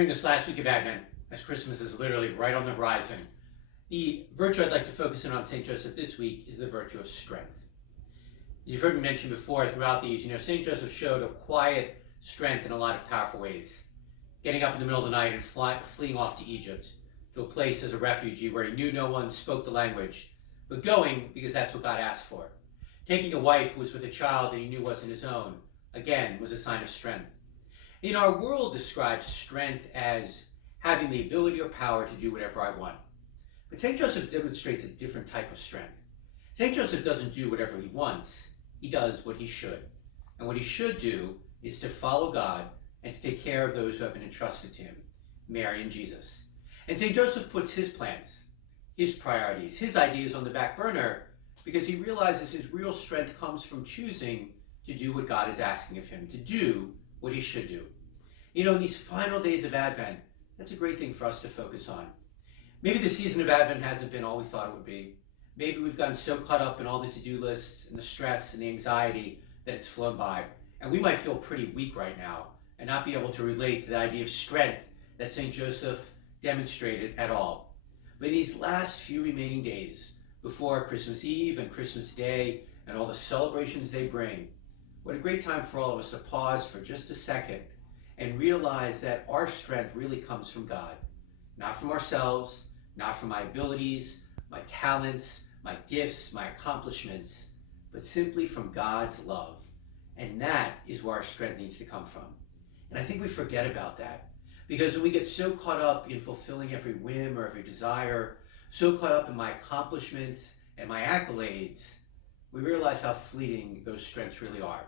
During this last week of Advent, as Christmas is literally right on the horizon, the virtue I'd like to focus in on St. Joseph this week is the virtue of strength. As you've heard me mention before throughout these, St. Joseph showed a quiet strength in a lot of powerful ways. Getting up in the middle of the night and fleeing off to Egypt, to a place as a refugee where he knew no one spoke the language, but going because that's what God asked for. Taking a wife who was with a child that he knew wasn't his own, again, was a sign of strength. Our world describes strength as having the ability or power to do whatever I want. But St. Joseph demonstrates a different type of strength. St. Joseph doesn't do whatever he wants, he does what he should. And what he should do is to follow God and to take care of those who have been entrusted to him, Mary and Jesus. And St. Joseph puts his plans, his priorities, his ideas on the back burner because he realizes his real strength comes from choosing to do what God is asking of him, to do what he should do. In these final days of Advent, that's a great thing for us to focus on. Maybe the season of Advent hasn't been all we thought it would be. Maybe we've gotten so caught up in all the to-do lists and the stress and the anxiety that it's flown by. And we might feel pretty weak right now and not be able to relate to the idea of strength that St. Joseph demonstrated at all. But in these last few remaining days, before Christmas Eve and Christmas Day and all the celebrations they bring, what a great time for all of us to pause for just a second and realize that our strength really comes from God, not from ourselves, not from my abilities, my talents, my gifts, my accomplishments, but simply from God's love. And that is where our strength needs to come from. And I think we forget about that because when we get so caught up in fulfilling every whim or every desire, so caught up in my accomplishments and my accolades, we realize how fleeting those strengths really are.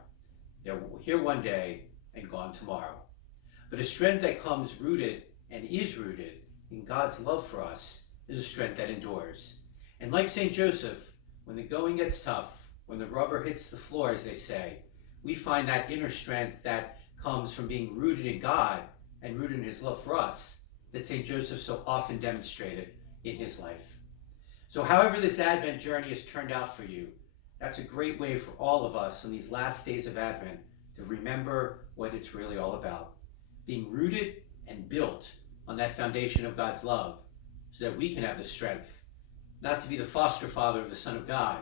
They're here one day and gone tomorrow. But a strength that comes rooted and is rooted in God's love for us is a strength that endures. And like St. Joseph, when the going gets tough, when the rubber hits the floor, as they say, we find that inner strength that comes from being rooted in God and rooted in his love for us that St. Joseph so often demonstrated in his life. So however this Advent journey has turned out for you, that's a great way for all of us in these last days of Advent to remember what it's really all about. Being rooted and built on that foundation of God's love so that we can have the strength, not to be the foster father of the Son of God,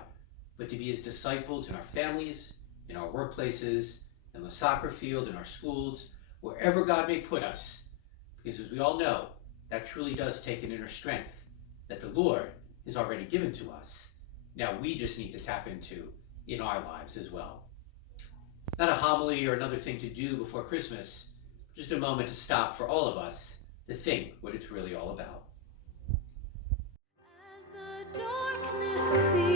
but to be his disciples in our families, in our workplaces, in the soccer field, in our schools, wherever God may put us. Because as we all know, that truly does take an inner strength that the Lord has already given to us. Now we just need to tap into in our lives as well. Not a homily or another thing to do before Christmas, just a moment to stop for all of us to think what it's really all about. As the darkness clears.